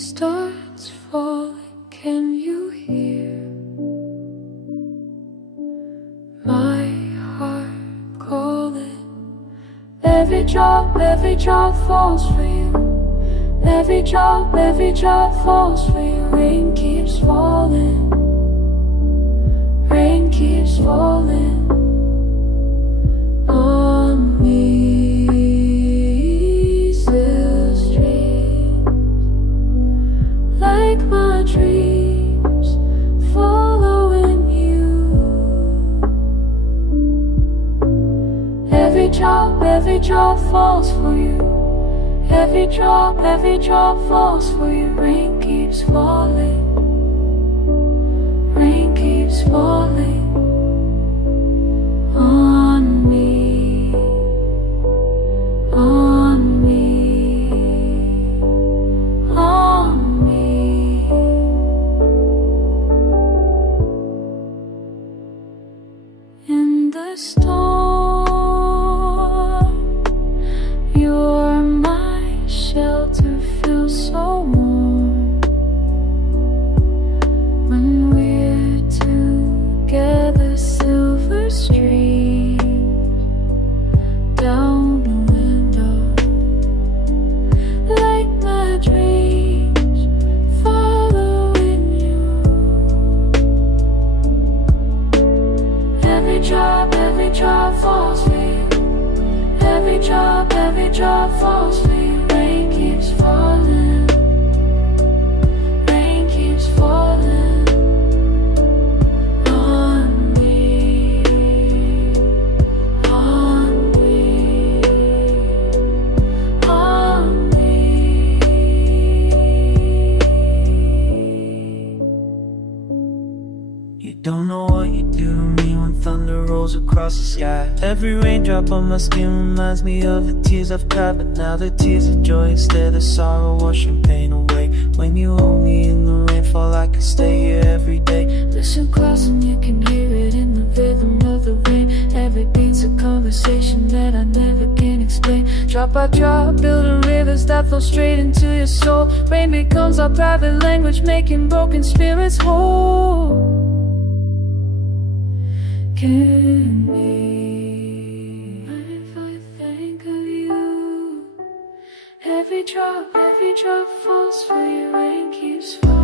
starts falling. Can you hear my heart calling? Every drop falls for you. Every drop falls for you. Rain keeps falling. Rain keeps falling on me. Still streams like my dreams following you. Every drop falls for you. Every drop falls for you. Rain keeps falling. Rain keeps falling on me, on me, on me. In the storm, you're my shelter, feels so warm. When we're together, silver streams down the window, like my dreams following you. Every drop falls for you. Every drop falls for you. Rain keeps falling. Rain keeps falling on me, on me, on me. You don't know what you do to me when thunder rolls across the sky. Every raindrop on my skin reminds me of the tears I've cried, but now the tears of joy instead of sorrow, washing pain away. When you hold me in the rainfall, I can stay here every day. Listen close and you can hear it in the rhythm of the rain. Every beat's a conversation that I never can explain. Drop by drop, building rivers that flow straight into your soul. Rain becomes our private language, making broken spirits whole. Can be if I think of you. Every drop falls for you. Rain keeps falling.